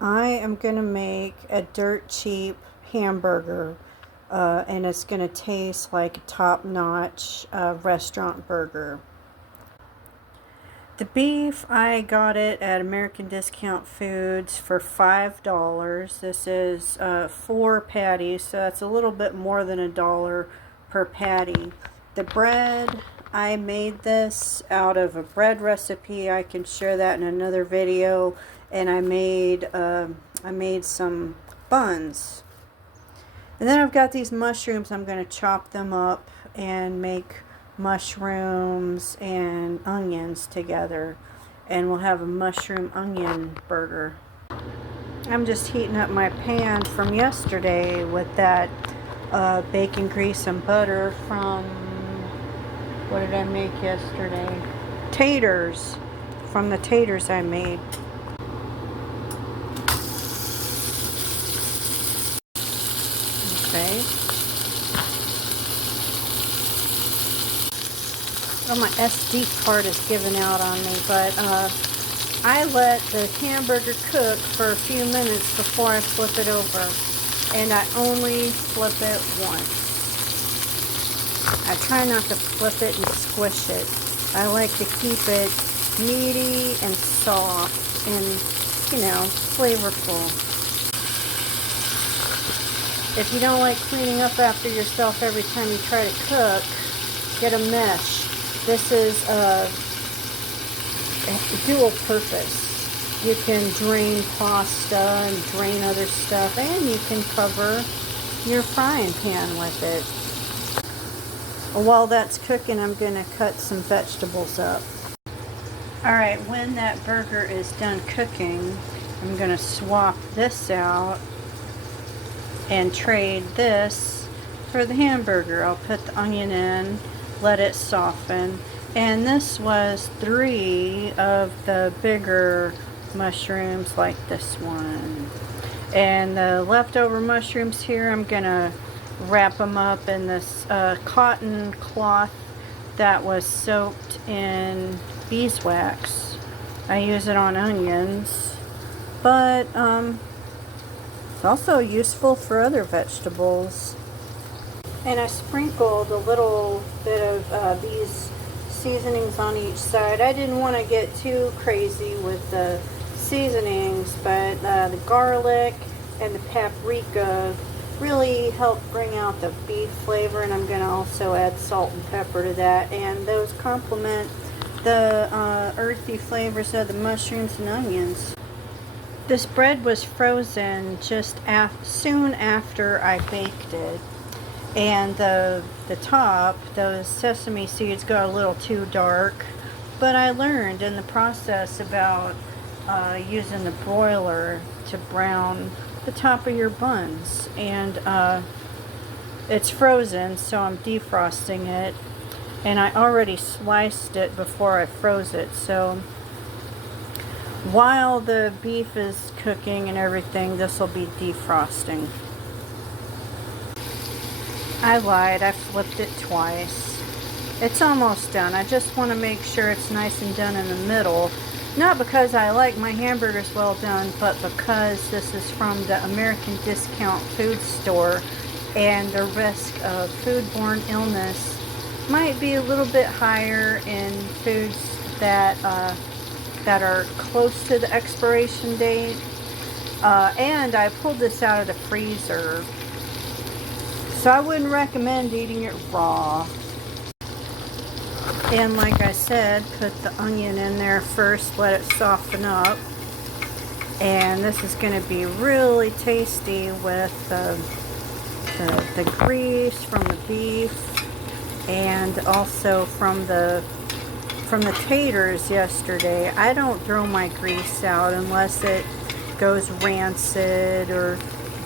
I am going to make a dirt cheap hamburger, and it's going to taste like a top-notch restaurant burger. The beef, I got it at American Discount Foods for $5. This is 4 patties, so that's a little bit more than $1 per patty. The bread, I made this out of a bread recipe. I can share that in another video. And I made some buns. And then I've got these mushrooms. I'm going to chop them up and make mushrooms and onions together, and we'll have a mushroom onion burger. I'm just heating up my pan from yesterday with that bacon grease and butter from, what did I make yesterday? Taters, from the taters I made. Okay. Well, my SD card is giving out on me, but I let the hamburger cook for a few minutes before I flip it over, and I only flip it once. I try not to flip it and squish it. I like to keep it meaty and soft and, you know, flavorful. If you don't like cleaning up after yourself every time you try to cook, get a mesh. This is a dual purpose. You can drain pasta and drain other stuff, and you can cover your frying pan with it. While that's cooking, I'm going to cut some vegetables up. Alright, when that burger is done cooking, I'm going to swap this out and trade this for the hamburger. I'll put the onion in, let it soften, and this was 3 of the bigger mushrooms like this one. And the leftover mushrooms here, I'm gonna wrap them up in this cotton cloth that was soaked in beeswax. I use it on onions, but it's also useful for other vegetables. And I sprinkled a little bit of these seasonings on each side. I didn't want to get too crazy with the seasonings, but the garlic and the paprika really help bring out the beef flavor, and I'm going to also add salt and pepper to that, and those complement the earthy flavors of the mushrooms and onions. This bread was frozen just soon after I baked it, and the top, those sesame seeds got a little too dark, but I learned in the process about using the broiler to brown the top of your buns, and it's frozen, so I'm defrosting it, and I already sliced it before I froze it, so while the beef is cooking and everything, this will be defrosting. I lied, I flipped it twice. It's almost done. I just want to make sure it's nice and done in the middle. Not because I like my hamburgers well done, but because this is from the American Discount Food Store, and the risk of foodborne illness might be a little bit higher in foods that are close to the expiration date. And I pulled this out of the freezer, so I wouldn't recommend eating it raw. And like I said, put the onion in there first, let it soften up. And this is going to be really tasty with the grease from the beef, and also from the taters yesterday. I don't throw my grease out unless it goes rancid or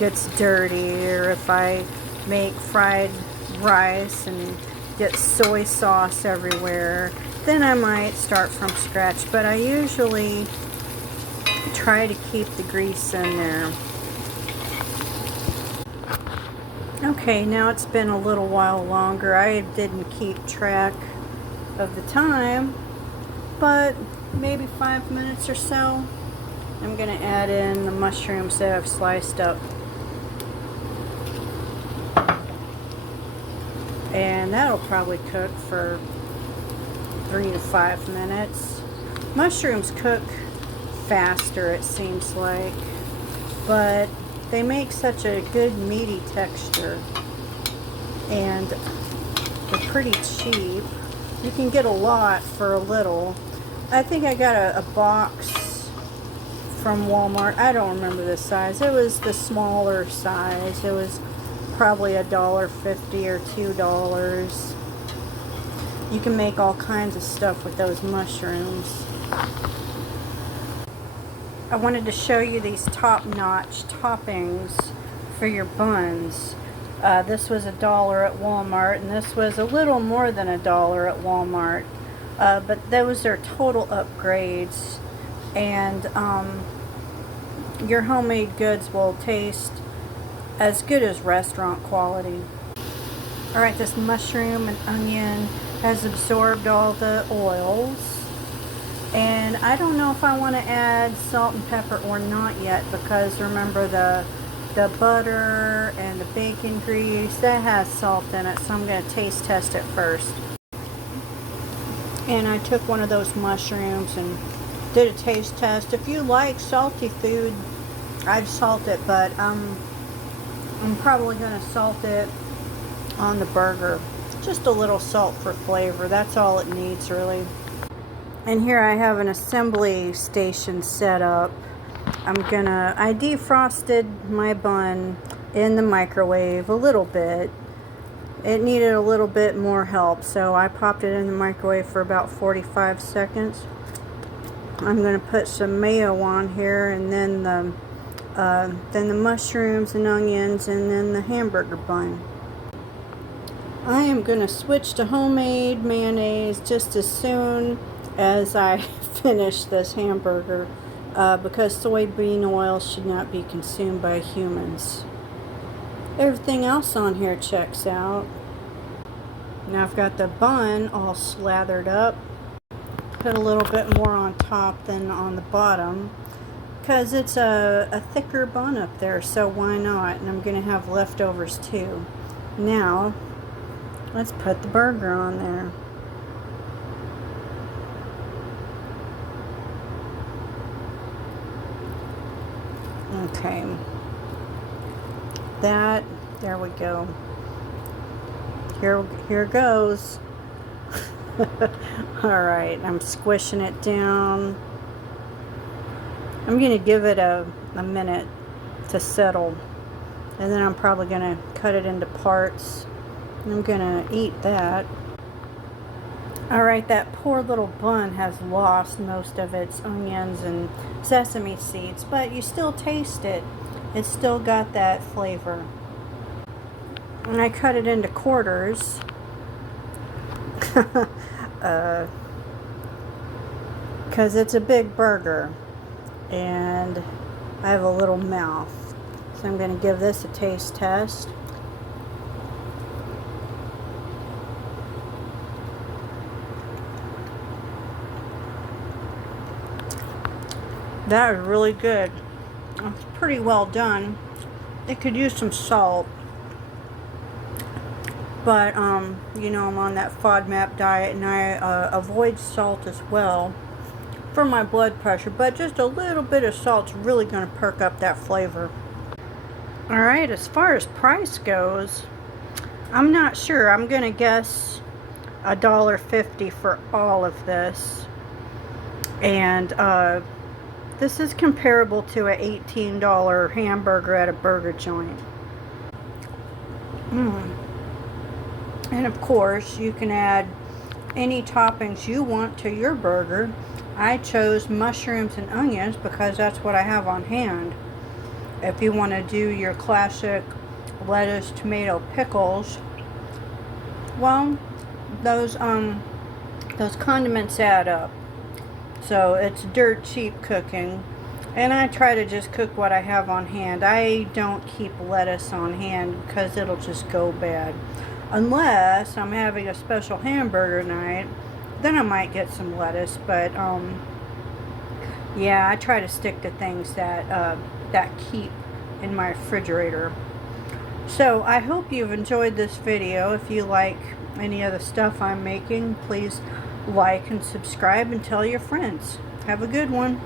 gets dirty, or if I make fried rice and get soy sauce everywhere, then I might start from scratch, but I usually try to keep the grease in there. Okay, now it's been a little while longer. I didn't keep track of the time, but maybe 5 minutes or so. I'm going to add in the mushrooms that I've sliced up. And that'll probably cook for 3 to 5 minutes. Mushrooms cook faster, it seems like, but they make such a good meaty texture, and they're pretty cheap. You can get a lot for a little. I think I got a box from Walmart. I don't remember the size. It was the smaller size. It was probably $1.50 or $2. You can make all kinds of stuff with those mushrooms. I wanted to show you these top-notch toppings for your buns. This was $1 at Walmart, and this was a little more than $1 at Walmart. But those are total upgrades, and your homemade goods will taste as good as restaurant quality. Alright, this mushroom and onion has absorbed all the oils. And I don't know if I want to add salt and pepper or not yet, because remember the butter and the bacon grease, that has salt in it, so I'm going to taste test it first. And I took one of those mushrooms and did a taste test. If you like salty food, I'd salt it, but I'm probably going to salt it on the burger. Just a little salt for flavor, that's all it needs really. And here I have an assembly station set up. I defrosted my bun in the microwave a little bit. It needed a little bit more help, so I popped it in the microwave for about 45 seconds. I'm going to put some mayo on here, and then the mushrooms and onions, and then the hamburger bun. I am going to switch to homemade mayonnaise just as soon as I finish this hamburger, because soybean oil should not be consumed by humans. Everything else on here checks out. Now I've got the bun all slathered up. Put a little bit more on top than on the bottom, because it's a thicker bun up there, so why not? And I'm going to have leftovers too. Now let's put the burger on there. Okay, there we go. Here goes. Alright, I'm squishing it down. I'm going to give it a minute to settle, and then I'm probably going to cut it into parts. I'm going to eat that. Alright, that poor little bun has lost most of its onions and sesame seeds, but you still taste it. It's still got that flavor. And I cut it into quarters. Because it's a big burger, and I have a little mouth. So I'm going to give this a taste test. That is really good. It's pretty well done. It could use some salt, but you know, I'm on that FODMAP diet, and I avoid salt as well for my blood pressure, but just a little bit of salt's really going to perk up that flavor. Alright, as far as price goes, I'm not sure. I'm going to guess $1.50 for all of this, and this is comparable to an $18 hamburger at a burger joint. And of course, you can add any toppings you want to your burger. I chose mushrooms and onions because that's what I have on hand. If you want to do your classic lettuce, tomato, pickles, well, those condiments add up. So it's dirt cheap cooking, and I try to just cook what I have on hand. I don't keep lettuce on hand because it'll just go bad. Unless I'm having a special hamburger night, then I might get some lettuce, but Yeah, I try to stick to things that that keep in my refrigerator. So I hope you've enjoyed this video. If you like any of the stuff I'm making, please like and subscribe and tell your friends. Have a good one.